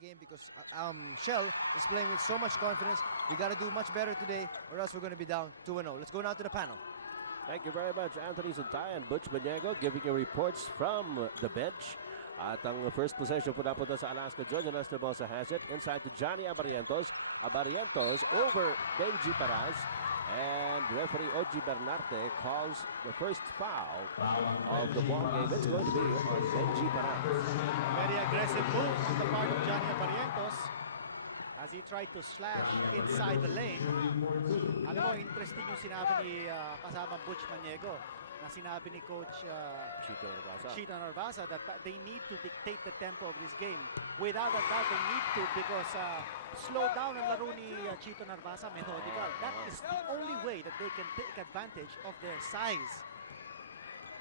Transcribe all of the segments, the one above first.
game because Shell is playing with so much confidence. We got to do much better today or else we're going to be down 2-0. Let's go now to the panel. Thank you very much, Anthony Suntay and Butch Maniego, giving you reports from the bench. At ang first possession po napunta sa Alaska. Jojo Lastimosa has it inside to Johnny Abarientos. Abarientos over Benji Paras. And referee Oji Bernarte calls the first foul of the ball game. It's going to be on Benji Paras. Very aggressive move on the part of Johnny Abarientos as he tried to slash inside the lane. Alam mo, interesting yung sinabi ni kasama Butch Maniego na sinabi ni Coach Chito Narvasa that they need to dictate the tempo of this game. Without a doubt, they need to because slow down ang laro ni Chito Narvasa, methodical. That is the only way that they can take advantage of their size.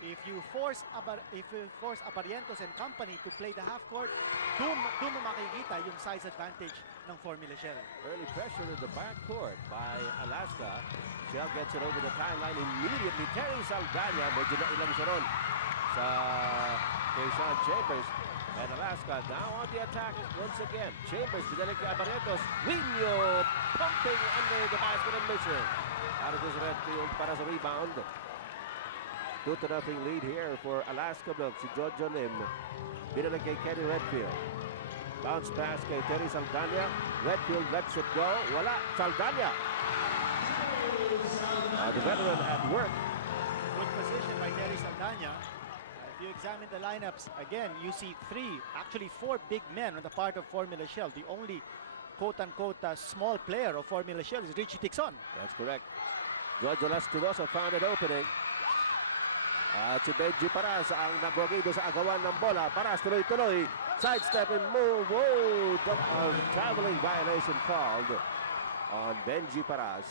If you force Abarientos and company to play the half court, doon mo makikita yung size advantage ng Formula Shell. Early pressure in the backcourt by Alaska. Shell gets it over the timeline immediately. Terry Saldana, medyo na ilang siya ron sa kay Sean Chambers. And Alaska now on the attack once again. Chambers, binalik kay Abarientos. Wino pumping under the basket and missing. Out of this red field para sa rebound. 2-0 lead here for Alaska Milk. Si Jojo Lim. Binalik kay Kenny Redfield. Bounce pass kay Terry Saldana. Redfield lets it go. Wala. Saldana. The veteran at work. Good position by Terry Saldana. If you examine the lineups, again, you see actually four big men on the part of Formula Shell. The only quote-unquote small player of Formula Shell is Richie Tixon. That's correct. Jojo Lastimosa found an opening. At si Benji Paras ang nagwagido sa agawan ng bola. Paras tuloy-tuloy. Sidestep and move. Oh, traveling violation called on Benji Paras.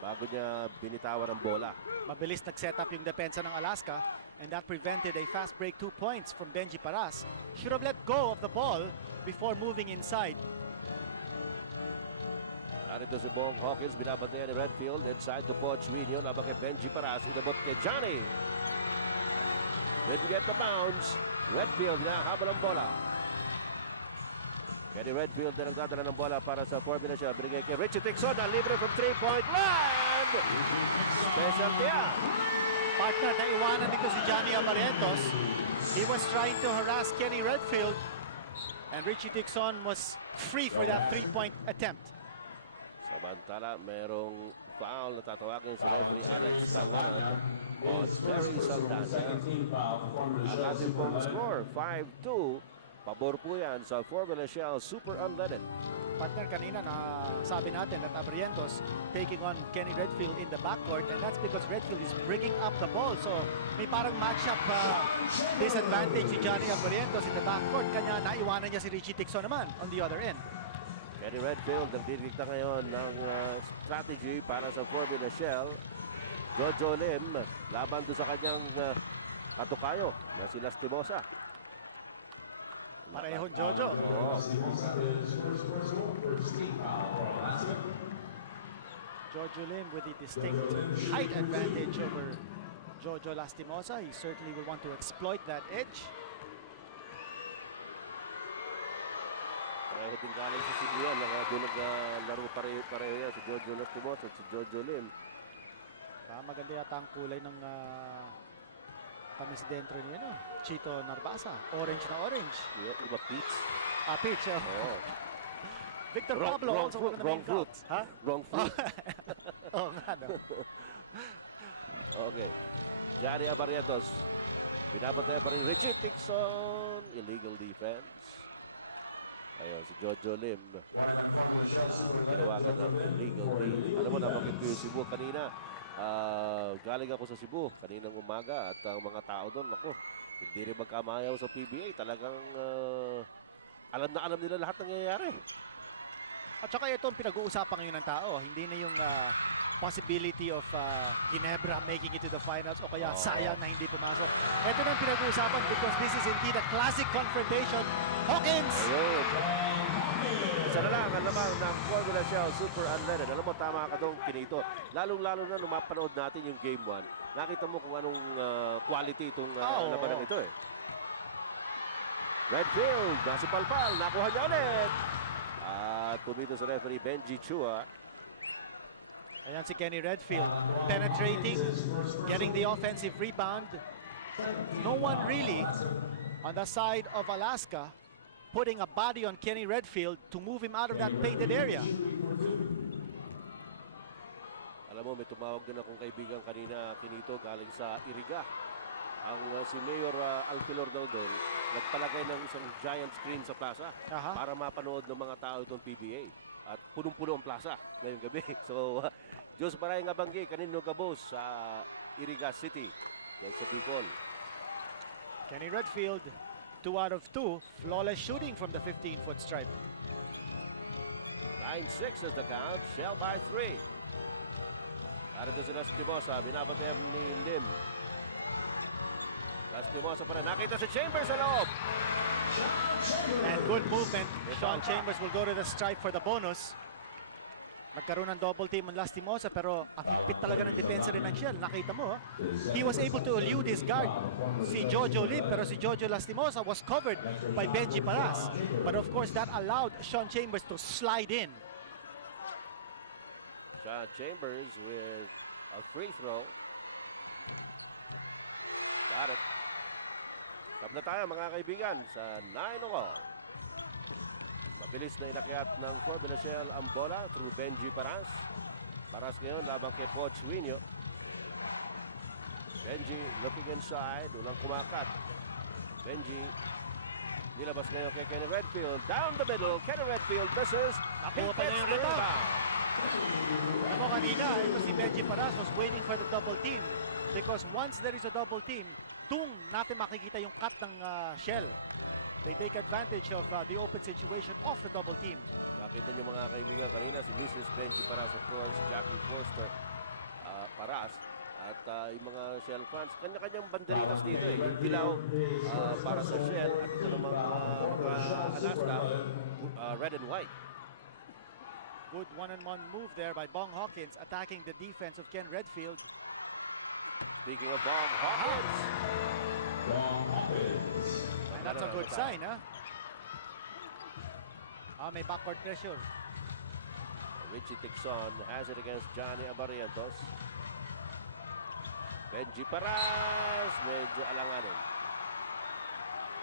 Bago niya binitawan ang bola. Mabilis nag-set up yung depensa ng Alaska and that prevented a fast break 2 points from Benji Paras. Should have let go of the ball before moving inside. Narito si Bong Hawkins. Binabantayan ni Redfield. Inside to Poch Video. Labang kay Benji Paras. Inabot kay Johnny. Didn't get the bounce. Redfield na habol ang bola. Kenny Redfield na nagdadala ng bola para sa Formula Shell. Binigay kay Richie Tixon na libre from 3-point land. Specialty yan. Partner, naiwanan dito si Johnny Abarientos. He was trying to harass Kenny Redfield. And Richie Tixon was free for that 3-point attempt. Samantala, merong foul na tatawagin si referee Alex Tangonan on Terry Saldana. Ang ating pong score, 5-2. Pabor po yan sa Formula Shell Super Unleaded. Partner, kanina na sabi natin that Abarientos taking on Kenny Redfield in the backcourt and that's because Redfield is bringing up the ball. So may parang matchup disadvantage si Johnny Abarientos in the backcourt. Kanya naiwanan niya si Richie Tixon naman on the other end. Kenny Redfield nagdidikta ngayon ng strategy para sa Formula Shell. Jojo Lim laban doon sa kanyang katukayo na si Lastimosa. Parehon Jojo. Oh. Jojo Lim with a distinct height advantage over Jojo Lastimosa. He certainly will want to exploit that edge. Pareho din galing sa Cignal. Doon naglaro pareho yan si Jojo Lastimosa at si Jojo Lim. Maganda yata ang kulay ng kamis dentro niya, no? Chito Narvasa. Orange na orange. Yeah, iba peach. Peach. Oh. Victor Pablo also one of the main fruits. Huh? Wrong fruit. Oo nga, no? Okay. Johnny Abarientos. Pinapantay pa rin Richie Tixon. Illegal defense. Ayun, si Jojo Lim. Ginawagan ng illegal D. Alam mo, nabanggit ko yung Cebu kanina. Galing ako sa Cebu kaninang umaga at ang mga tao doon, ako, hindi rin magkamayaw sa PBA. Talagang alam na alam nila lahat ng nangyayari. At saka ito ang pinag-uusapan ngayon ng tao. Hindi na yung possibility of Ginebra making it to the finals o kaya sayang na hindi pumasok. Ito na ang pinag-uusapan because this is indeed a classic confrontation. Hawkins! Isa na lang, alam ng Formula Shell Super Unleaded. Alam mo, tama ka doon, Kinito. Lalong-lalo na nung mapanood natin yung Game 1, nakita mo kung anong quality itong labanan ito eh. Redfield, nasa palpal, nakuha niya ulit. At pumito sa referee Benji Chua. Ayan si Kenny Redfield, penetrating, getting the offensive rebound. No one really on the side of Alaska putting a body on Kenny Redfield to move him out of that painted area. Alam mo, may tumawag din akong kaibigan kanina, Kinito, galing sa Iriga. Ang si Mayor Alfilor daw doon, nagpalagay ng isang giant screen sa plaza para mapanood ng mga tao itong PBA. At punong-puno ang plaza ngayong gabi. So, Diyos maray nga banggi, kanino gabos sa Iriga City, dyan sa Bicol. Kenny Redfield, 2 out of 2, flawless shooting from the 15-foot stripe. 9-6 is the count, Shell by 3. Narito si Lastimosa, binabantayan ni Lim. Lastimosa pa rin, nakita si Chambers sa loob. And good movement. Sean Chambers will go to the stripe for the bonus. Nagkaroon ng double team ang Lastimosa pero ang higpit talaga ng depensa rin ng Shell. Nakita mo, he was able to elude his guard, si Jojo Lim, pero si Jojo Lastimosa was covered by Benji Paras. But of course, that allowed Sean Chambers to slide in. Sean Chambers with a free throw. Got it. Tabla tayo mga kaibigan sa 9-all. Mabilis na inakyat ng Formula Shell ang bola through Benji Paras. Paras ngayon labang kay Poch Winyo. Benji looking inside, ulang kumakat. Benji nilabas ngayon kay Kenny Redfield. Down the middle, Kenny Redfield misses. Nakuha pa niya yung rebound. Alam mo kanina, ito si Benji Paras was waiting for the double team. Because once there is a double team, doon natin makikita yung cut ng Shell. They take advantage of the open situation of the double team. Nakita niyo mga kaibigan kanina, si Mrs. Benji Paras, of course, Jackie Forster Paras. At yung mga Shell fans, kanya-kanyang banderitas dito eh. Yung dilaw para sa Shell at ito ng mga Alaska, red and white. Good one-on-one move there by Bong Hawkins attacking the defense of Ken Redfield. Speaking of Bong Hawkins. And that's a good sign, huh? May backward pressure. Richie Tixon has it against Johnny Abarientos. Benji Paras, medyo alanganin.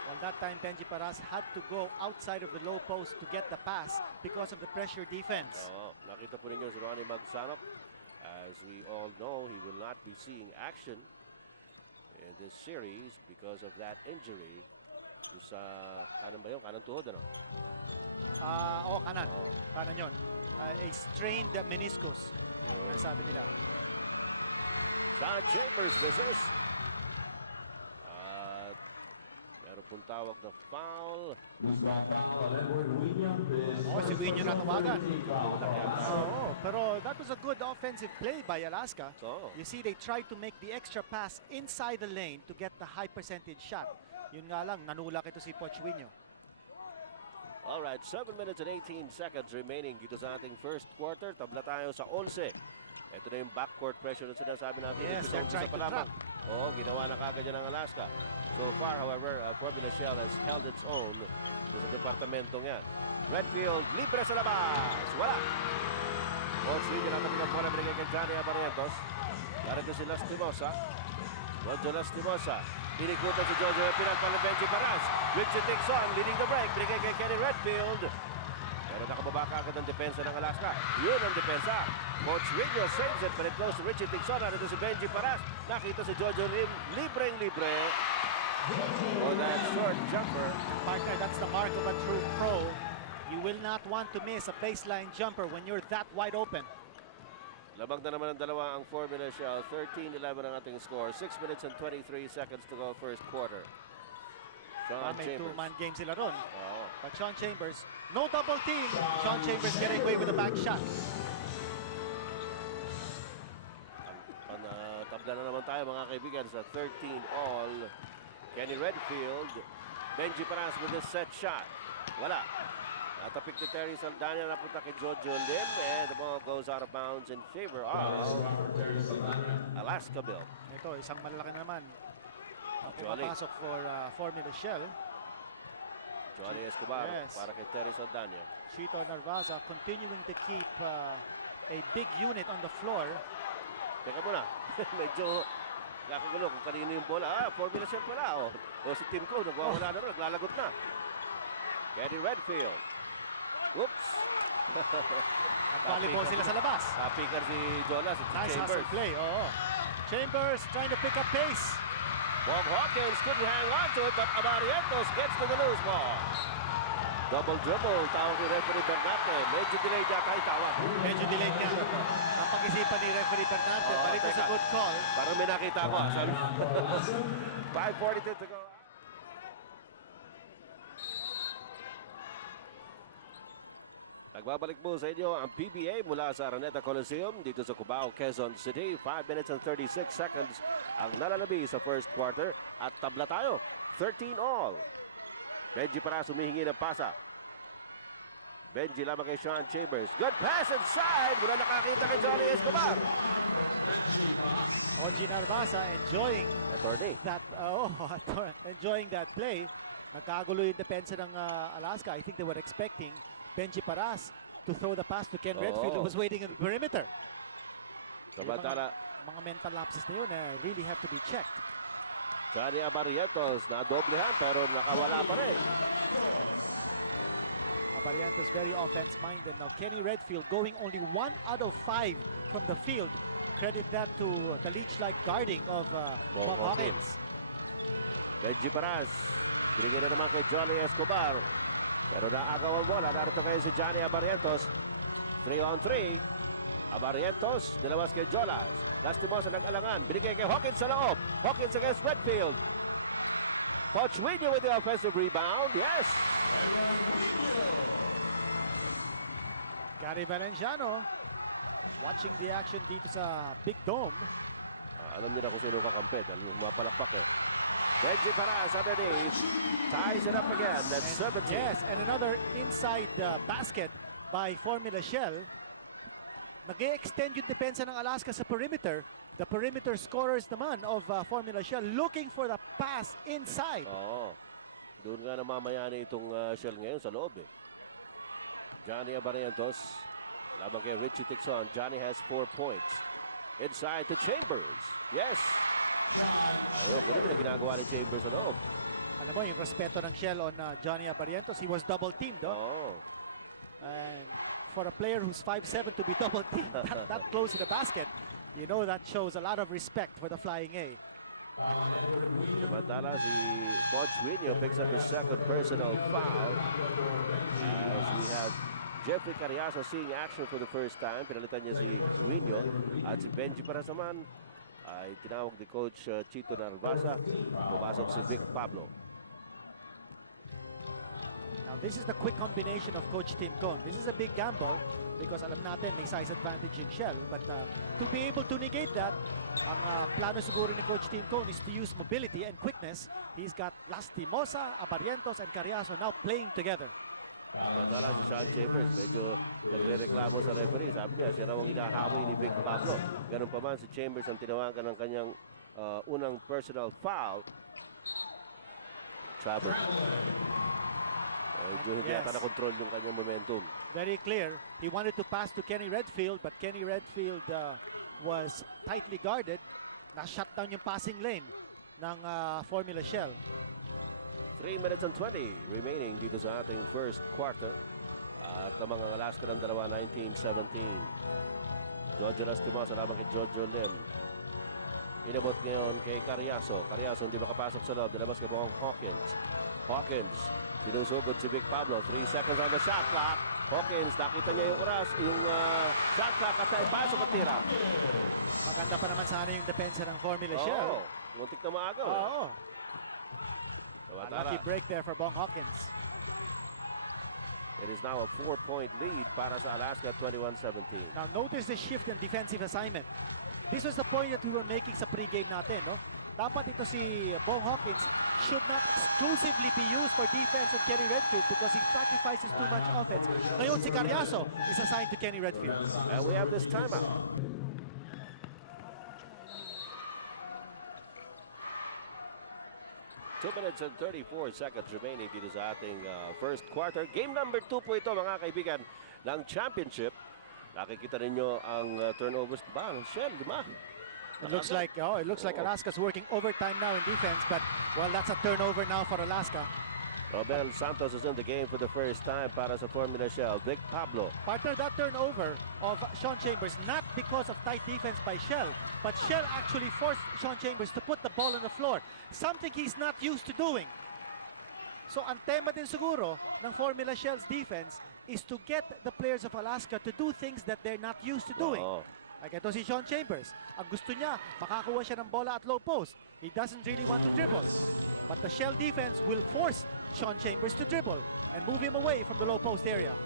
Well, that time Benji Paras had to go outside of the low post to get the pass because of the pressure defense. Oo, nakita po ninyo si Ronnie Magsanop. As we all know, he will not be seeing action in this series because of that injury. Sa kanan ba yun? Kanan tuhod, ano? Kanan. Kanan yun. A strained meniscus. Ang sabi nila. Sean Chambers misses. Meron pong tawag na foul. Si Winyo na tawagan. Pero that was a good offensive play by Alaska. You see, they tried to make the extra pass inside the lane to get the high percentage shot. Yun nga lang, nanulak ito si Poch Winyo. Alright, 7 minutes and 18 seconds remaining dito sa ating first quarter. Tabla tayo sa 11. Ito na yung backcourt pressure na sinasabi natin. Yes, they're trying to trap. Oo, ginawa na kagad yan ng Alaska. So far, however, Formula Shell has held its own sa departamentong yan. Redfield, libre sa labas. Wala. Coach Lee, natabi ng bola, binigay kay Johnny Abarientos. Narito si Lastimosa. Jojo Lastimosa. Pinikutan si Jojo, pinagpala Benji Paras. Richie Tixon leading the break. Binigay kay Kenny Redfield. Pero nakababa ka agad ang depensa ng Alaska. Yun ang depensa. Coach Ringo saves it, but it goes to Richie Tixon. Narito si Benji Paras. Nakita si Jojo Lim. Libreng-libre. For that short jumper. Partner, that's the mark of a true pro. You will not want to miss a baseline jumper when you're that wide open. Labag na naman ang dalawa ang Formula Shell. 13-11 ang ating score. 6 minutes and 23 seconds to go first quarter. May two-man game sila ron. Oh. But Sean Chambers, no double team. Sean Chambers getting away with a back shot. Tabla na naman tayo mga kaibigan sa 13-all. Kenny Redfield. Benji Paras with a set shot. Wala. Natapik ni Terry Saldana, napunta kay Jojo Lim, and the ball goes out of bounds in favor of Alaska Bill. Ito, isang malaki naman ang pumapasok for Formula Shell. Johnny Escobar Yes. para kay Terry Saldana. Chito Narvaza continuing to keep a big unit on the floor. Teka muna, medyo nakagulo kung kanino yung bola. Formula Shell pala. O si Team Co, nagwawala na rin, naglalagot na. Kenny Redfield. Whoops. Nag-volleyball sila sa labas. Tapikan si Jonas at si Nice Chambers. hustle play, oo. Chambers trying to pick up pace. Bob Hawkins couldn't hang on to it, but Abarientos gets to the loose ball. Double dribble, tawag ni referee Bernate. Medyo delayed yata yung tawag. Medyo delayed nga. Napag-isipan ni referee Bernardo. Oo, Balik ko sa teka. good call. Parang may nakita ko. 5:42 to go. Nagbabalik po sa inyo ang PBA mula sa Araneta Coliseum dito sa Cubao, Quezon City. 5 minutes and 36 seconds ang nalalabi sa first quarter at tabla tayo. 13 all. Benji para humihingi ng pasa. Benji lamang kay Sean Chambers. Good pass inside. Mula nakakita kay Johnny Escobar. Oji Narvaza enjoying Attorney. that enjoying that play. Nagkagulo yung depensa ng Alaska. I think they were expecting Benji Paras to throw the pass to Ken Redfield, who was waiting in the perimeter. Samantala, Mga mental lapses na yun really have to be checked. Johnny Abarientos na doblehan pero nakawala pa rin. Abarientos very offense-minded. Now Kenny Redfield going only 1 out of 5 from the field. Credit that to the leech-like guarding of Bob Hawkins. Benji Paras. Binigay na naman kay Johnny Escobar. Pero naagaw ang bola. Narito kayo si Johnny Abarientos. 3-on-3. Abarientos. Nilawas kay Jolas. Lastimosa nag-alangan. Binigay kay Hawkins sa loob. Hawkins against Redfield. Pochwinyo with the offensive rebound. Yes. Gary Valenciano watching the action dito sa Big Dome. Alam niyo na kung sino kakampi. Dahil mapalakpak eh. Benji Paras underneath. Ties it up again. That's 17. Yes, and another inside basket by Formula Shell. Nag-e-extend yung depensa ng Alaska sa perimeter. The perimeter scorers naman of Formula Shell looking for the pass inside. Oo. Doon nga namamayani itong Shell ngayon sa loob eh. Johnny Abarientos. Labang kay Richie Tixon. Johnny has 4 points. Inside to Chambers. Yes. Ayun, ganun yung ginagawa ni Chambers sa loob. Alam mo, yung respeto ng Shell on Johnny Abarientos, he was double-teamed. Oo. And for a player who's 5'7" to be double-teamed that close to the basket, you know that shows a lot of respect for the Flying A. Samantala si Pochwinyo picks up his second personal foul. As we have Jeffrey Carriazo seeing action for the first time. Pinalitan niya si Winyo. At si Benji Paras naman ay tinawag ni Coach Chito Narvaza. Pumasok si Vic Pablo. Now this is the quick combination of Coach Tim Cohn. This is a big gamble because alam natin may size advantage in Shell. But to be able to negate that, ang plano siguro ni Coach Tim Cohn is to use mobility and quickness. He's got Lastimosa, Abarientos, and Carriazo now playing together. Mandala si Sean Chambers, medyo nagre-reklamo sa referee. Sabi niya, siya raw ang hinahamoy ni Vic Pablo. Ganun pa man si Chambers ang tinawagan ng kanyang unang personal foul. Travel. Medyo hindi Yes. yata na-control yung kanyang momentum. Very clear. He wanted to pass to Kenny Redfield, but Kenny Redfield was tightly guarded. Na-shut down yung passing lane ng Formula Shell. 3 minutes and 20 remaining dito sa ating first quarter. At ang mga Alaska ng dalawa, 19-17. Jojo Lastimosa laban kay Jojo Lim. Inabot ngayon kay Carriazo. Carriazo hindi makapasok sa loob. Dalabas kay Bong Hawkins. Hawkins, sinusugod si Vic Pablo. 3 seconds on the shot clock. Hawkins, nakita niya yung oras, yung shot clock at pasok at tira. Maganda pa naman sana yung depensa ng Formula Shell. Muntik na maagaw. Oo. A Samantala, lucky break there for Bong Hawkins. it is now a 4-point lead para sa Alaska, 21-17. Now notice the shift in defensive assignment. This was the point that we were making sa pregame natin, no? Dapat ito si Bong Hawkins should not exclusively be used for defense on Kenny Redfield because he sacrifices too much offense. Ngayon si Carriazo is assigned to Kenny Redfield. And we have this timeout. 2 minutes and 34 seconds remaining dito sa ating first quarter. Game number 2 po ito mga kaibigan ng championship. Nakikita ninyo ang turnovers ba? Shell, 5. It looks like Alaska's working overtime now in defense, but well, that's a turnover now for Alaska. Romel Santos is in the game for the first time para sa Formula Shell. Vic Pablo. Partner, that turnover of Sean Chambers, not because of tight defense by Shell, but Shell actually forced Sean Chambers to put the ball on the floor. Something he's not used to doing. So ang tema din siguro ng Formula Shell's defense is to get the players of Alaska to do things that they're not used to doing. Like ito si Sean Chambers. Ang gusto niya, makakuha siya ng bola at low post. He doesn't really want to dribble. But the Shell defense will force Sean Chambers to dribble and move him away from the low post area.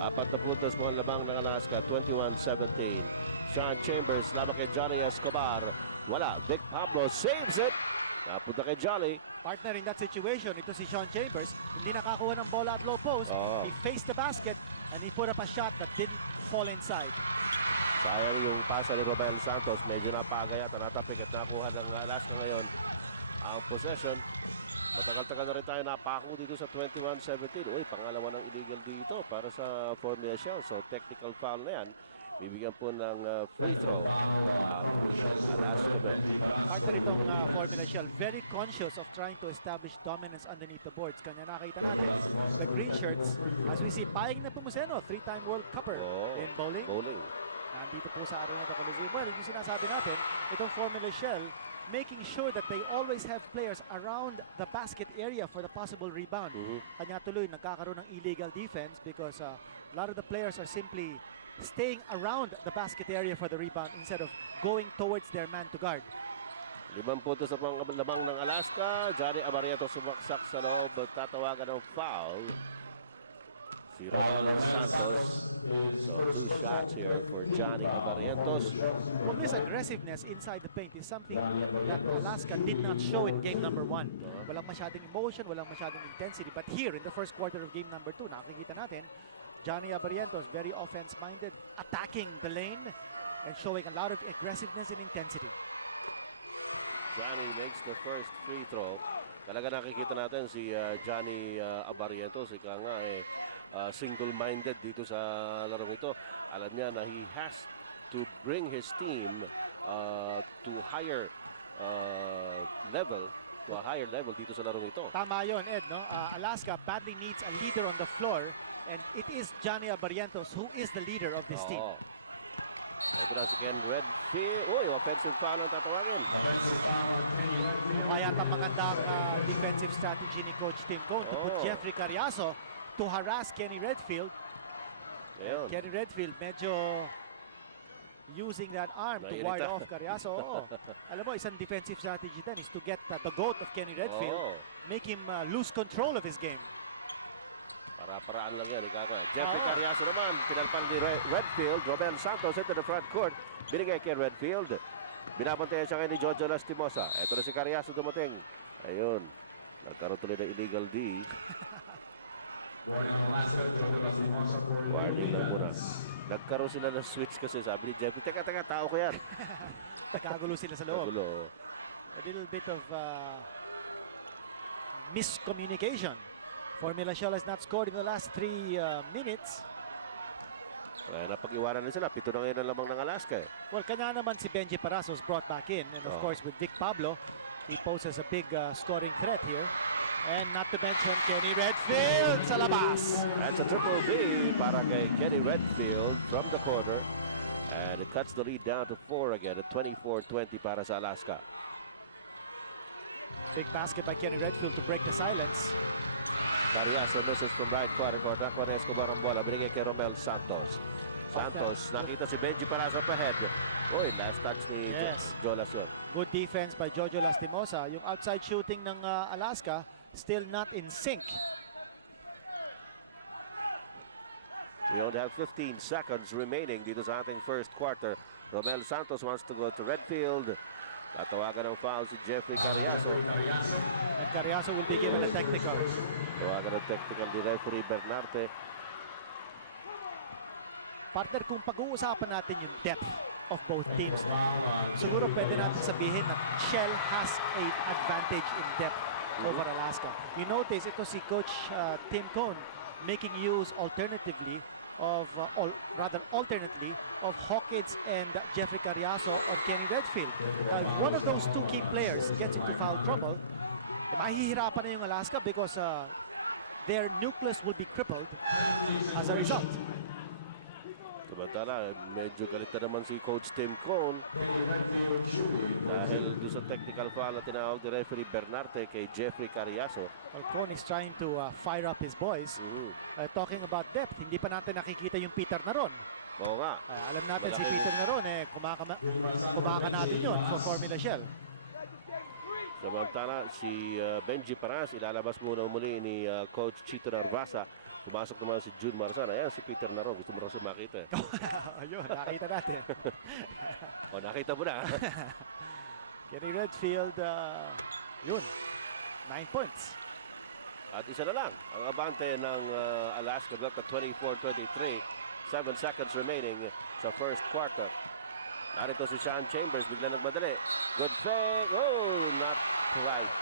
4 na puntos mo ang lamang ng Alaska, 21-17. Sean Chambers lamang kay Johnny Escobar. Wala, Vic Pablo saves it. Napunta kay Johnny. Partner, in that situation, ito si Sean Chambers, hindi nakakuha ng bola at low post. He faced the basket and he put up a shot that didn't fall inside. Sayang yung pasa ni Romel Santos. Medyo napagaya at natapik at nakuha ng Alaska ngayon ang possession. Matagal-tagal na rin tayo napako dito sa 21-17. Uy, pangalawa ng illegal dito para sa Formula Shell. So, technical foul na yan. Bibigyan po ng free throw Alaska men. Partner itong Formula Shell, very conscious of trying to establish dominance underneath the boards. Kanya nakita natin, the green shirts, as we see, Paing Nepomuceno, 3-time World Cupper in bowling. Nandito po sa Araneta Coliseum. Well, yung sinasabi natin, itong Formula Shell, making sure that they always have players around the basket area for the possible rebound. Kanya tuloy nagkakaroon ng illegal defense because a lot of the players are simply staying around the basket area for the rebound instead of going towards their man to guard. 5 puntos sa lamang ng Alaska. Johnny Abariento sumaksak sa loob. Tatawagan ng foul si Romel Santos. So 2 shots here for Johnny Abarientos. Well, this aggressiveness inside the paint is something that Alaska did not show in game number 1. Walang masyadong emotion, walang masyadong intensity. But here in the first quarter of game number 2, nakikita natin, Johnny Abarientos very offense-minded, attacking the lane and showing a lot of aggressiveness and intensity. Johnny makes the first free throw. Talaga nakikita natin si Johnny Abarientos. Ika nga single-minded dito sa larong ito. Alam niya na he has to bring his team to higher level, to a higher level dito sa larong ito. Tama yun, Ed, no? Alaska badly needs a leader on the floor, and it is Johnny Abarientos who is the leader of this team. Ito na si Ken Redfield. Uy, offensive foul ang tatawagin. Kaya magandang defensive strategy ni Coach Tim Cone to put Jeffrey Carriazo to harass Kenny Redfield. Kenny Redfield medyo using that arm to ward off Carriazo. Alam mo, isang defensive strategy then is to get the goat of Kenny Redfield, make him lose control of his game. Para-paraan lang yan, Jeffrey Carriazo naman, pinalpal ni Redfield. Romel Santos into the front court. Binigay kay Redfield. Binabantayan siya kay ni Jojo Lastimosa. Ito na si Carriazo dumating. Ayun. Nagkaroon tuloy ng illegal D. Warning lang muna. Nagkaroon sila ng switch kasi sabi ni Jeffrey, teka, tao ko yan. Nagkagulo sila sa loob. A little bit of miscommunication. Formula Shell has not scored in the last 3 minutes. Napag-iwanan na sila. 7 na ngayon ang lamang ng Alaska. Well, kanya naman si Benji Parasos brought back in. And of course with Vic Pablo, he poses a big scoring threat here. And not to mention Kenny Redfield sa labas. That's a triple B para kay Kenny Redfield from the corner. And it cuts the lead down to 4 again at 24-20 para sa Alaska. Big basket by Kenny Redfield to break the silence. Carriazo misses from right corner court. Nakuha ni Escobar ang bola. Binigay kay Romel Santos. Santos, nakita si Benji Paraso pa head. Uy, last touch ni Jolas yun. Good defense by Jojo Lastimosa. Yung outside shooting ng Alaska, still not in sync. We only have 15 seconds remaining dito sa ating first quarter. Romel Santos wants to go to Redfield. Tatawagan ng foul si Jeffrey Carriazo. And Carriazo will be given a technical. Tawagan ng technical ni referee Bernarte. Partner, kung pag-uusapan natin yung depth of both teams, siguro pwede natin sabihin na Shell has an advantage in depth over Alaska. You notice ito si Coach Tim Cohn making use alternately of alternately of Hawkins and Jeffrey Carriazo on Kenny Redfield. Now, if one of those two key players gets into foul trouble, mahihirapan na yung Alaska because their nucleus will be crippled as a result. Samantala, medyo galit na naman si Coach Tim Cohn dahil doon sa technical foul na tinawag ni referee Bernarte kay Jeffrey Carriazo. Well, Cohn is trying to fire up his boys. Talking about depth, hindi pa natin nakikita yung Peter Naron. Oo nga. Alam natin si Peter Naron, kumaka natin yun for Formula Shell. Samantala, si Benji Paras, ilalabas muna muli ni Coach Chito Narvasa. Pumasok naman si June Marzan. Ayan, si Peter Naron. Gusto mo rin siya makita. Ayun, nakita natin. Nakita mo na. Kenny Redfield, yun, 9 points. At isa na lang ang abante ng Alaska Block at 24-23. 7 seconds remaining sa first quarter. Narito si Sean Chambers, bigla nagmadali. Good fake. Oh, not quite.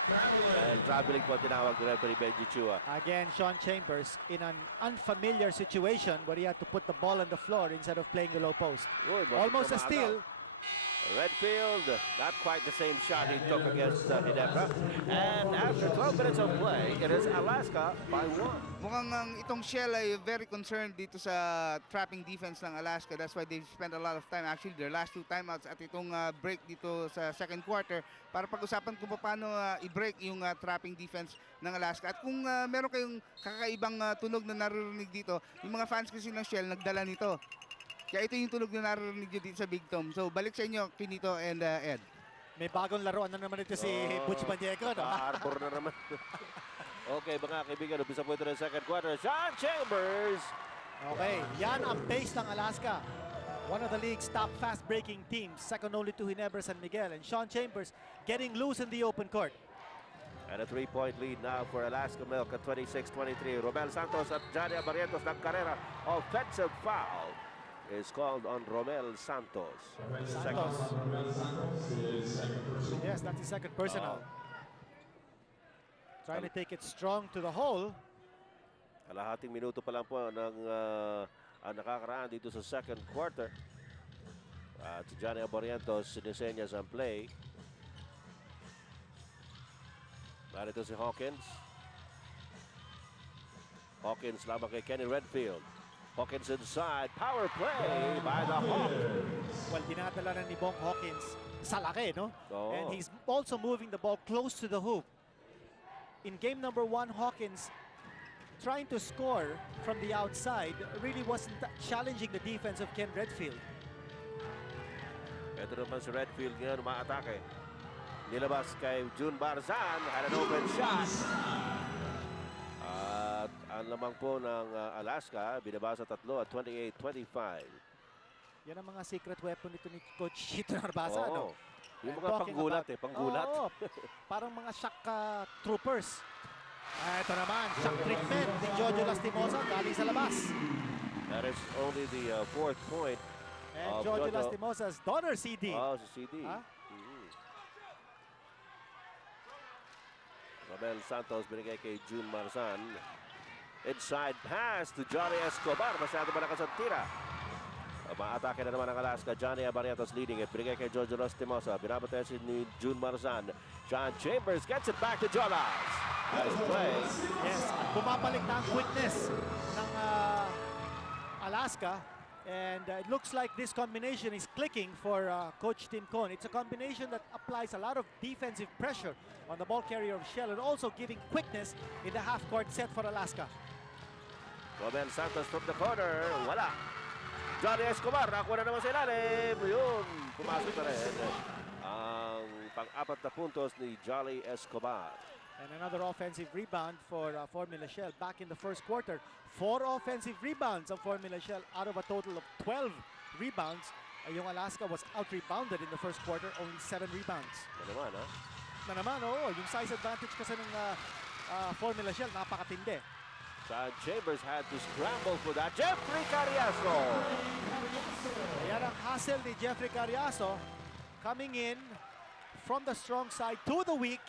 And traveling po tinawag ni referee Benji Chua. Again, Sean Chambers in an unfamiliar situation where he had to put the ball on the floor instead of playing the low post. Uy, Almost a steal. Redfield, not quite the same shot he took against Ginebra. And after 12 minutes of play, it is Alaska by 1. Mukhang itong Shell ay very concerned dito sa trapping defense ng Alaska. That's why they spent a lot of time, actually their last 2 timeouts at itong break dito sa second quarter para pag-usapan kung paano i-break yung trapping defense ng Alaska. At kung meron kayong kakaibang tunog na naririnig dito, yung mga fans kasi ng Shell nagdala nito. Kaya ito yung tunog na naririnig nyo dito sa Big Tom. So balik sa inyo, Kinito and Ed. May bagong laruan na naman ito si Butch Maniego, no? Harbor na naman. Okay, mga kaibigan, umpisa po ito ng second quarter. Sean Chambers! Okay, yan ang pace ng Alaska. One of the league's top fast-breaking teams, second only to Ginebra San Miguel. And Sean Chambers getting loose in the open court. And a 3-point lead now for Alaska Milk at 26-23. Romel Santos at Jania Barrientos ng karera. Offensive foul is called on Romel Santos. Yes, that's his second personal. Trying to take it strong to the hole. Kalahating minuto pa lang po ng nakakaraan dito sa second quarter. At si Jania Barrientos sinisenyas ang play. Narito si Hawkins. Hawkins lamang kay Kenny Redfield. Hawkins inside, power play by the Hawk. Well, dinadala na ni Bong Hawkins sa laki, no? Oo. And he's also moving the ball close to the hoop. In game number 1, Hawkins trying to score from the outside really wasn't challenging the defense of Ken Redfield. Ito naman si Redfield ngayon, umaatake. Nilabas kay June Barzan, had an open shot. At ang lamang po ng Alaska, binabasa 3 at 28-25. Yan ang mga secret weapon nito ni Coach Chito Narvasa, no? Yung mga panggulat panggulat. Oo, parang mga shock troopers. Ito naman, shock treatment ni Jojo Lastimosa galing sa labas. That is only the 4th point. And Jojo Lastimosa's daughter, CD. Oh, si CD. Huh? Romel Santos binigay kay June Marzan. Inside pass to Johnny Escobar. Masyado malakas ang tira. Maatake na naman ang Alaska. Johnny Barrientos leading it. Binigay kay Jojo Lastimosa. Binabatay ni June Marzan. John Chambers gets it back to Jolas. Nice play. Yes, at bumabalik na ang quickness ng Alaska. And it looks like this combination is clicking for Coach Tim Cohn. It's a combination that applies a lot of defensive pressure on the ball carrier of Shell and also giving quickness in the half-court set for Alaska. Romel Santos from the corner. Wala. Johnny Escobar. Nakuha na naman sa ilalim. Yun. Pumasok na rin. Ang pang-apat na puntos ni Jolly Escobar. And another offensive rebound for Formula Shell back in the first quarter. 4 offensive rebounds of Formula Shell out of a total of 12 rebounds. Yung Alaska was out-rebounded in the first quarter, only 7 rebounds. Naman, ha? Naman, oo. Yung size advantage kasi ng Formula Shell, napakatindi. John Chambers had to scramble for that. Jeffrey Carriazo! Ayan ang hustle ni Jeffrey Carriazo coming in from the strong side to the weak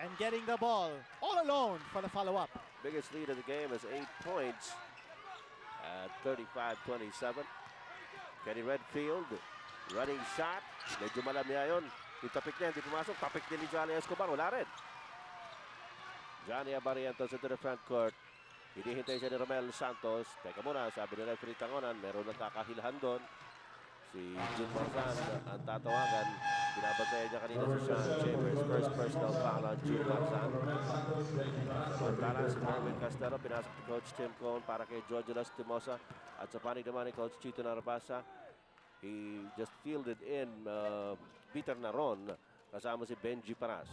and getting the ball all alone for the follow-up. Biggest lead of the game is 8 points at 35-27. Kenny Redfield, running shot. Medyo malamya yun. Itapik niya, hindi pumasok. Tapik din ni Johnny Escobar, wala rin. Johnny Abarientos into the front court. Hinihintay siya ni Romel Santos. Teka muna, sabi ni referee Tangonan, meron nagkakahilahan doon. Si Jun Marzan ang tatawagan. Binabantayan niya kanina si Sean Chambers. First personal foul on Jun Marzan. Samantala si Merwin Castelo, pinasok ni Coach Tim Cone para kay Jojo Lastimosa. At sa panig naman ni Coach Chito Narabasa, he just fielded in Peter Naron kasama si Benji Paras.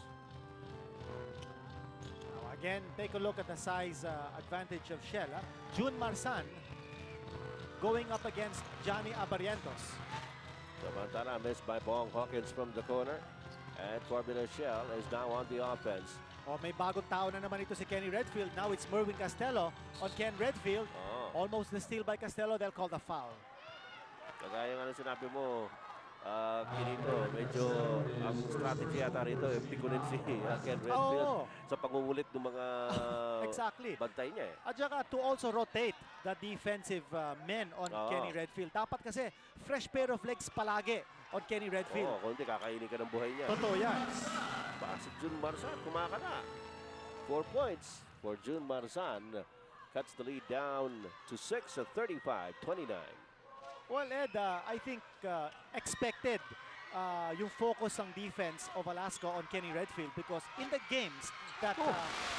Again, take a look at the size advantage of Shell. Jun Marzan going up against Johnny Abarientos. Samantala, missed by Bong Hawkins from the corner. And Formula Shell is now on the offense. Oh, may bagong tao na naman ito si Kenny Redfield. Now it's Merwin Castelo on Ken Redfield. Almost the steal by Castelo. They'll call the foul. Kagaya nga ng sinabi mo, Kinito, medyo ang strategy yata rito, pikunin si Ken Redfield sa pangungulit ng mga bantay niya. At saka to also rotate the defensive men on Kenny Redfield. Dapat kasi fresh pair of legs palagi on Kenny Redfield. Kung hindi, kakainin ka ng buhay niya. Totoo yan. Si Jun Marzan, kumakana. 4 points for Jun Marzan. Cuts the lead down to 6 at 35-29. Well, Ed, I think expected yung focus ng defense of Alaska on Kenny Redfield because in the games that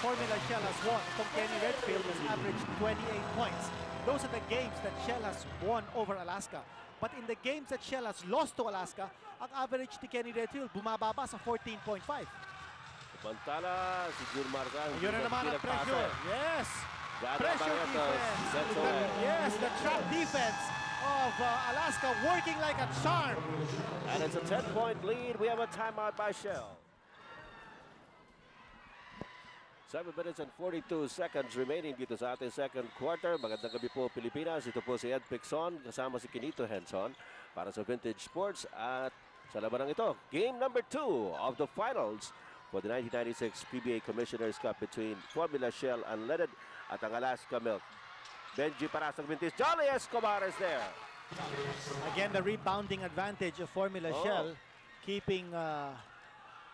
Formula Shell has won, itong Kenny Redfield has averaged 28 points. Those are the games that Shell has won over Alaska. But in the games that Shell has lost to Alaska, ang average ni Kenny Redfield bumababa sa 14.5. Samantala, si Jun Marzan. Yun na naman ang pressure. Yes. Pressure defense. Yes, the trap defense of Alaska working like a charm. And it's a 10-point lead. We have a timeout by Shell. 7 minutes and 42 seconds remaining dito sa ating second quarter. Magandang gabi po Pilipinas. Ito po si Ed Pixon kasama si Kinito Henson para sa Vintage Sports. At sa labanang ito, game number 2 of the finals for the 1996 PBA Commissioners Cup between Formula Shell Unleaded at ang Alaska Milk. Benji Paras ng Vintage. Johnny Escobar is there. Again, the rebounding advantage of Formula Shell, keeping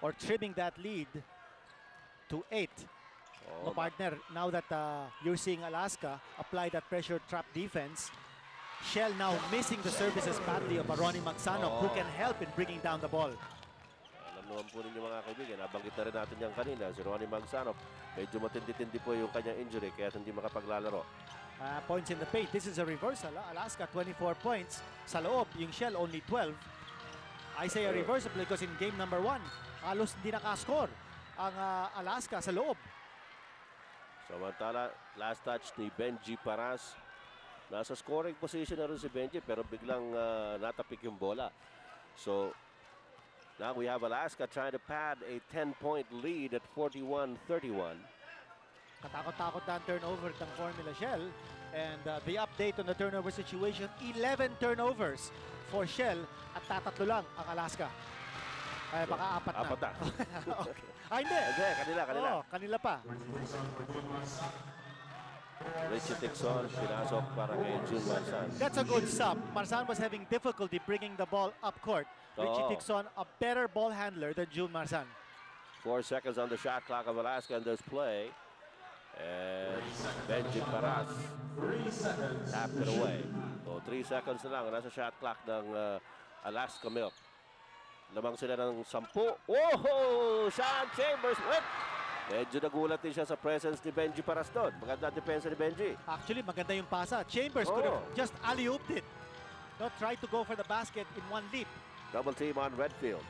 or trimming that lead to 8. No, partner, now that you're seeing Alaska apply that pressure trap defense, Shell now missing the services badly of Ronnie Magsanok who can help in bringing down the ball. Alam naman po ninyo mga kaibigan, nabanggit na rin natin yan kanina, si Ronnie Magsanok, medyo matindi-tindi po yung kanyang injury kaya hindi makapaglalaro. Points in the paint. This is a reversal. Alaska 24 points. Sa loob, yung Shell only 12. I say a reversal because in game number 1, halos hindi nakascore ang Alaska sa loob. Samantala, last touch ni Benji Paras. Nasa scoring position na rin si Benji pero biglang natapik yung bola. So, now we have Alaska trying to pad a 10-point lead at 41-31. Katakot-takot na ang turnover ng Formula Shell. And the update on the turnover situation, 11 turnovers for Shell at tatatlo lang ang Alaska. Ay, baka apat na. Apat na. Okay. Hindi. Hindi, kanila. Kanila pa. Richie Tixon, pinasok para kay Jun Marzan. That's a good sub. Marzan was having difficulty bringing the ball up court. Richie Tixon, a better ball handler than Jun Marzan. 4 seconds on the shot clock of Alaska in this play. And Benji Paras tapped it away. So 3 seconds na lang nasa shot clock ng Alaska Milk. Lamang sila ng 10. Whoa! Sean Chambers went! Medyo nagulat din siya sa presence ni Benji Paras doon. Maganda depensa ni Benji. Actually, maganda yung pasa. Chambers could have just alley-ooped it. Not try to go for the basket in one leap. Double team on Redfield.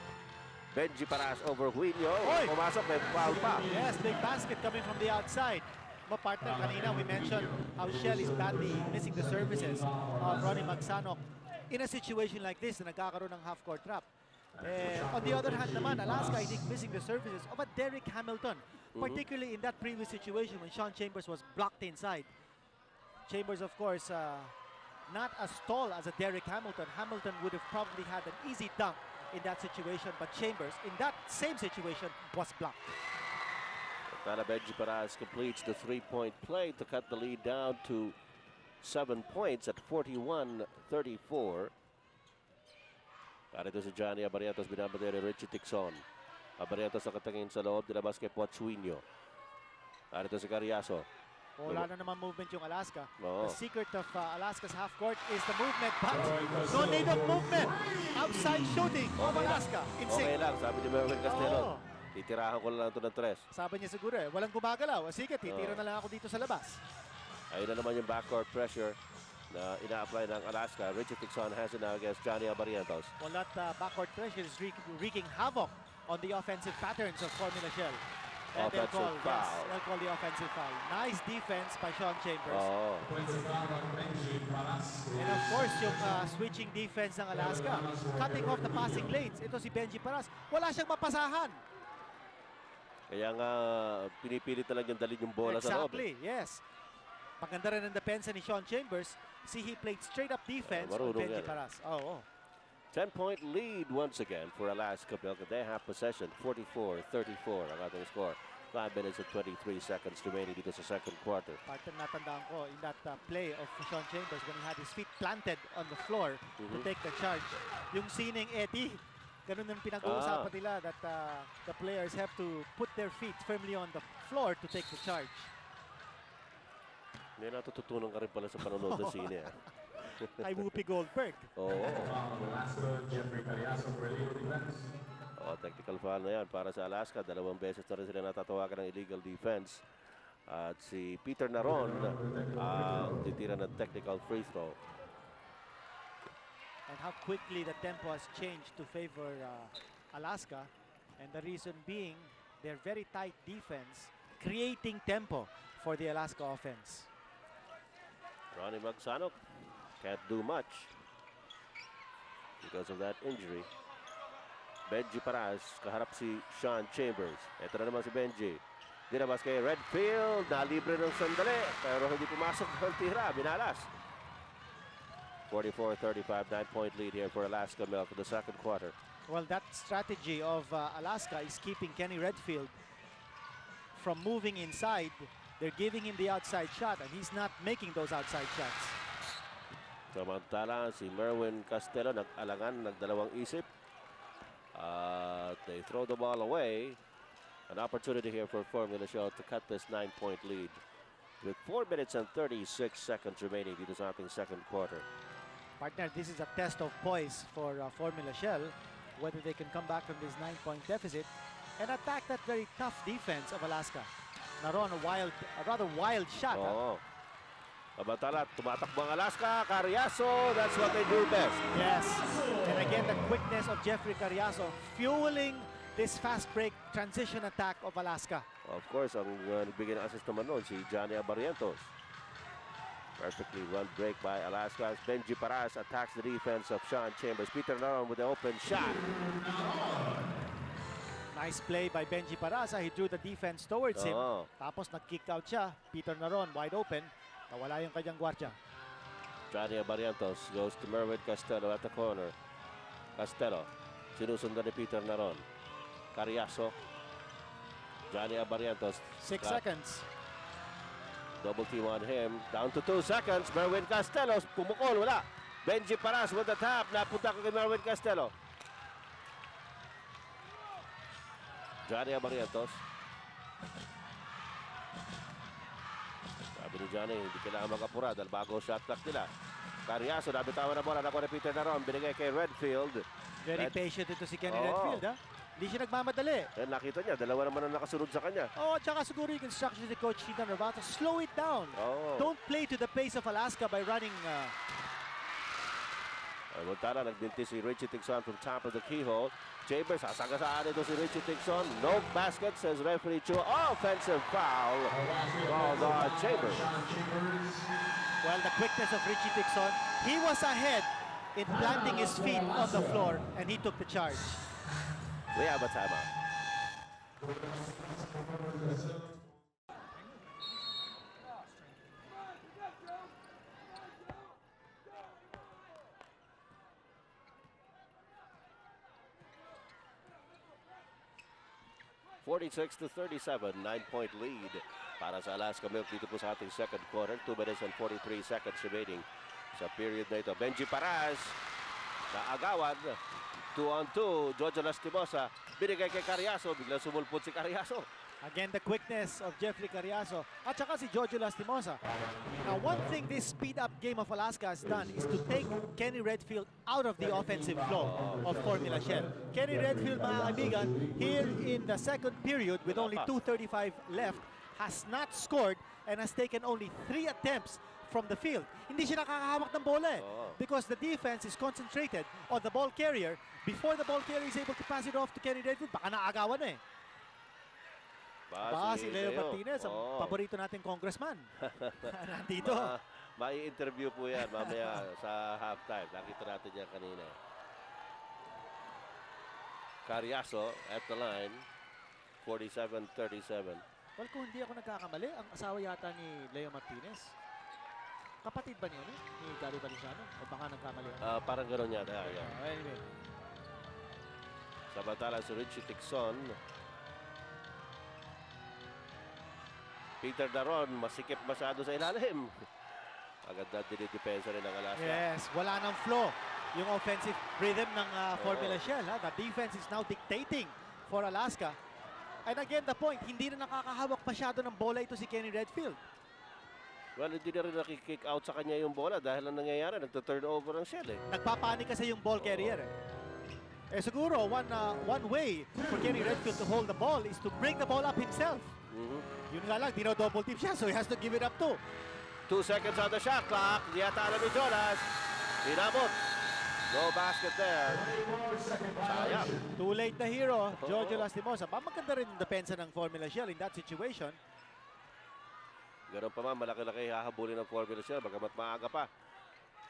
Benji Paras over Huinyo. Pumasok, may foul pa. Yes, big basket coming from the outside. Mga partner, kanina we mentioned how Shell is badly missing the services of Ronnie Magsanok. In a situation like this, nagkakaroon ng half-court trap. On the other hand naman, Alaska, I think, missing the services of a Derek Hamilton. Particularly in that previous situation when Sean Chambers was blocked inside. Chambers, of course, not as tall as a Derek Hamilton. Hamilton would have probably had an easy dunk in that situation, but Chambers, in that same situation, was blocked. Tala Benji Paras completes the three-point play to cut the lead down to 7 points at 41-34. Narito si Johnny Abarientos, binabade ni Richie Tixon. Abarientos nakatingin sa loob, dilabas kay Pochuino. Narito si Carriazo. Wala na naman movement yung Alaska. Oo. The secret of Alaska's half court is the movement, but no need of movement. Outside shooting of Alaska. Okay lang, sabi ni Merwin Castellon. Oo. Titirahan ko lang ito ng 3. Sabi niya siguro walang gumagalaw. Sige, titira na lang ako dito sa labas. Ayun na naman yung backcourt pressure na ina-apply ng Alaska. Richie Tixon has it now against Johnny Abarientos. Well, that backcourt pressure is wreaking havoc on the offensive patterns of Formula Shell. And they'll call the offensive foul. Nice defense by Sean Chambers. Oo. And of course, yung switching defense ng Alaska, cutting off the passing lanes. Ito si Benji Paras. Wala siyang mapasahan. Kaya nga, pinipilit na lang yung dalhin yung bola sa loob. Exactly, yes. Maganda rin ang depensa ni Sean Chambers. See, he played straight up defense on Benji Paras. 10-point lead once again for Alaska Milk. They have possession, 44-34 ang ating score. 5 minutes and 23 seconds remaining dito sa second quarter. Partner, natandaan ko in that play of Sean Chambers when he had his feet planted on the floor to take the charge. Yung sining Eddie, ganun ang pinag-uusapan nila that the players have to put their feet firmly on the floor to take the charge. May natututunan ka rin pala sa panonood ng sine. Kay Whoopi Goldberg. Oo. Technical foul na yan para sa Alaska. 2 beses na rin sila natatawagan ng illegal defense. At si Peter Naron ang titira ng technical free throw. And how quickly the tempo has changed to favor Alaska. And the reason being their very tight defense creating tempo for the Alaska offense. Ronnie Magsanok can't do much because of that injury. Benji Paras, kaharap si Sean Chambers. Ito na naman si Benji. Dinabas kay Redfield, nalibre ng sandali, pero hindi pumasok ng tira, binalas. 44-35, 9-point lead here for Alaska Milk in the second quarter. Well, that strategy of Alaska is keeping Kenny Redfield from moving inside. They're giving him the outside shot, and he's not making those outside shots. Samantala, si Merwin Castello nag-alangan, nagdalawang isip. They throw the ball away. An opportunity here for Formula Shell to cut this 9-point lead. With 4 minutes and 36 seconds remaining dito sa ating second quarter. Partner, this is a test of poise for Formula Shell, whether they can come back from this 9-point deficit and attack that very tough defense of Alaska. Naroon, a rather wild shot. Samantala, tumatakbo ang Alaska, Carriazo, that's what they do best. Yes, and again, the quickness of Jeffrey Carriazo fueling this fast break transition attack of Alaska. Of course, ang nagbigay ng assist naman noon, si Johnny Abarientos. Perfectly run break by Alaska as Benji Paras attacks the defense of Sean Chambers. Peter Naron with the open shot. Nice play by Benji Paras. He drew the defense towards him. Tapos nag-kick out siya. Peter Naron wide open. Nawala yung kanyang gwardiya. Johnny Abarientos goes to Merwin Castello at the corner. Castello, sinusundan ni Peter Naron. Carriazo. Johnny Abarientos. 6 seconds. Double team on him. Down to 2 seconds. Merwin Castello. Pumukol. Wala. Benji Paras with the tap. Napunta ko kay Merwin Castello. Johnny Abarientos. Sabi ni Johnny, hindi kailangan mag-apura dahil bago shot clock nila. Carriazo, nabitawan na bola. Nakuha ni Peter Naron. Binigay kay Redfield. Very patient ito si Kenny Redfield. Hindi siya nagmamadali. Nakita niya, dalawa naman ang nakasunod sa kanya. At saka siguro yung instructions ni Coach Shida Narvato, slow it down. Don't play to the pace of Alaska by running. Montana, nagbinti si Richie Tixon from top of the keyhole. Chambers, sasagasaan ito si Richie Tixon. No basket, says referee Chua. Offensive foul. Called on Chambers. Well, the quickness of Richie Tixon, he was ahead in planting his feet on the floor, and he took the charge. We have a timeout. 46-37, 9-point lead para sa Alaska Milk dito po sa ating second quarter. 2 minutes and 43 seconds remaining sa period na ito. Benji Paras na agawan. 2-on-2. Jojo Lastimosa binigay kay Carriazo. Biglang sumulpot si Carriazo. Again, the quickness of Jeffrey Carriazo at saka si Jojo Lastimosa. Now, one thing this speed-up game of Alaska has done is to take Kenny Redfield out of the offensive flow of Formula Shell. Kenny Redfield, mga kaibigan, here in the second period with only 2:35 left, has not scored and has taken only 3 attempts from the field. Hindi siya nakakahawak ng bola because the defense is concentrated on the ball carrier. Before the ball carrier is able to pass it off to Kenny Redfield, baka naagawan na eh. Ba, si Leo Martinez, ang paborito nating congressman. Nandito. May interview po yan mamaya sa halftime. Nakita natin yan kanina. Carriazo at the line, 47-37. Well, kung hindi ako nagkakamali, ang asawa yata ni Leo Martinez. Kapatid ba niya ni Gary Valenciano? O baka nagkamali ako? Parang gano'n yata. Anyway. Samantala si Richie Tixon. Peter Daron, masikip masyado sa ilalim. Agad na dinidepensa rin ng Alaska. Yes, wala nang flow yung offensive rhythm ng Formula Shell. The defense is now dictating for Alaska. And again, the point, hindi na nakakahawak masyado ng bola ito si Kenny Redfield. Well, hindi na rin nakikick out sa kanya yung bola dahil ang nangyayari, nagto-turnover ang Shell eh. Nagpapanik kasi yung ball carrier eh. Siguro, one way for Kenny Redfield to hold the ball is to bring the ball up himself. Yun nga lang, double team siya, so he has to give it up too. 2 seconds on the shot clock. Di yata alam ni Jonas. Inabot. No basket there. Sayang. Too late na hero, Jojo Lastimosa. Maganda rin yung depensa ng Formula Shell in that situation. Ganun pa man, malaki-laki hahabulin ng Formula Shell, bagamat maaga pa.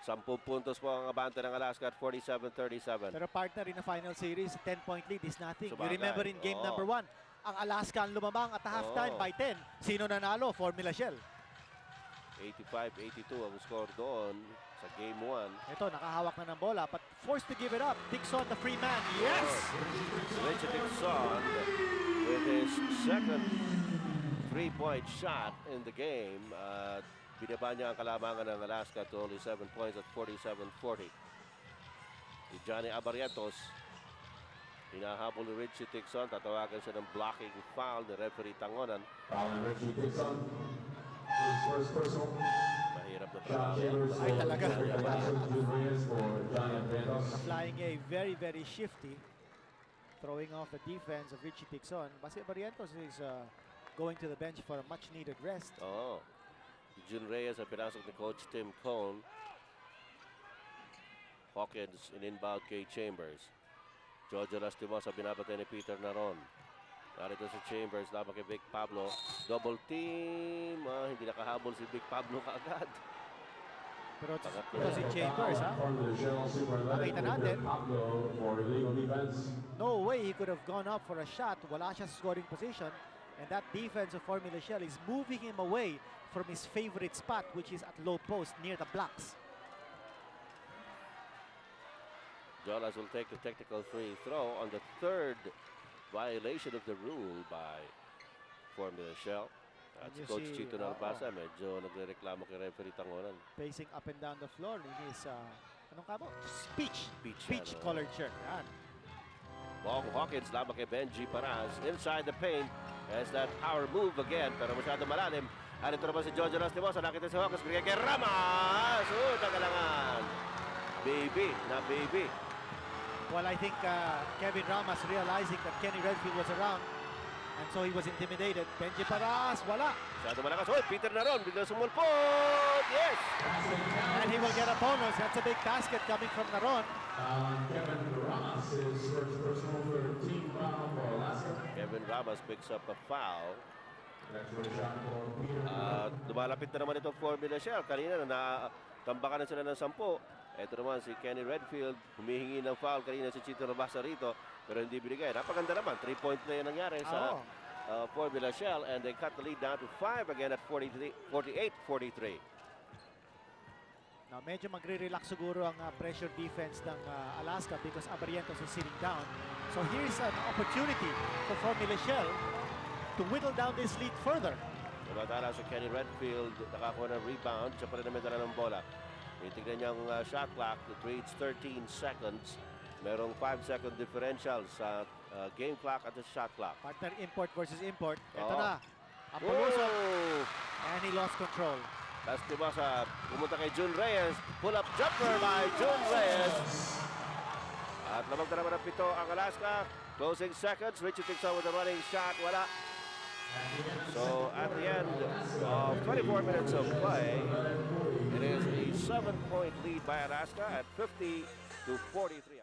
10 puntos po ang abante ng Alaska at 47-37. Pero partner in the final series, 10-point lead is nothing. Sabagay. You remember in game number 1, ang Alaska ang lumamang at halftime by 10. Sino nanalo? Formula Shell. 85-82 ang score doon sa game 1. Ito, nakahawak na ng bola, but forced to give it up. Dixon, the free man. Yes! Richard Dixon with his second 3-point shot in the game. Binaba niya ang kalamangan ng Alaska to only 7 points at 47-40. Si Johnny Abarrientos, hinahabol ni Richie Dixon. Tatawagan siya ng blocking foul ni referee Tangonan. Mahirap na trabaho. Ay talaga. Applying a very, very shifty. Throwing off the defense of Richie Dixon. Basi Abarrientos is going to the bench for a much-needed rest. Jun Reyes ang pinasok ni Coach Tim Cohn. Hawkins in inbound kay Chambers. Jojo Lastimosa binabatay ni Peter Naron. Narito si Chambers laban kay Big Pablo. Double team. Hindi nakahabol si Big Pablo kaagad. Pero ito si Chambers, ha? Nakita natin. No way he could have gone up for a shot. Wala siya sa scoring position. And that defense of Formula Shell is moving him away from his favorite spot, which is at low post near the blocks. Jonas will take the technical free throw on the third violation of the rule by Formula Shell. At si Coach Chito Narbasa, medyo nagrereklamo kay referee Tangonan. Pacing up and down the floor in his, anong kamo? Speech colored shirt. Yan. Ball Hawkins laban kay Benji Paraz inside the paint. Has that power move again, pero masyado malalim. At ito naman si Jojo Lastimosa. Nakita si Hawkins, bigay kay Ramas. Nagalangan. Baby. Well, I think Kevin Ramas realizing that Kenny Redfield was around, and so he was intimidated. Benji Paras, wala. Masyado malakas. Peter Naron, biglang sumulpot. Yes! And he will get a bonus. That's a big basket coming from Naron. Kevin Ramos is first personal for team foul for Alaska. Kevin Ramos picks up a foul. Next one shot for Peter. Lumalapit na naman itong Formula Shell. Kanina tambakan na sila ng 10. Ito naman si Kenny Redfield. Humihingi ng foul kanina si Chito Narbasa rito. Pero hindi binigay. Napaganda naman. 3-point play ang nangyari sa Formula Shell. And they cut the lead down to 5 again at 48-43. Now, medyo magre-relax siguro ang pressure defense ng Alaska because Abarientos is sitting down. So here's an opportunity for Formula Shell to whittle down this lead further. Tumatala sa Kenny Redfield, nakakuha ng rebound, siya pa rin naman dala ng bola. Titignan niya ang shot clock, it reads 13 seconds. Merong 5-second differential sa game clock at the shot clock. Partner import versus import. Ito Oo. na. Ang palusok. Oh! And he lost control. Tapos diba sa pumunta kay Jun Reyes, pull-up jumper by Jun Reyes. At lamang na naman ang 7 ang Alaska. Closing seconds, Richie takes over the running shot, wala. So at the end of 24 minutes of play, it is a 7-point lead by Alaska at 50-43.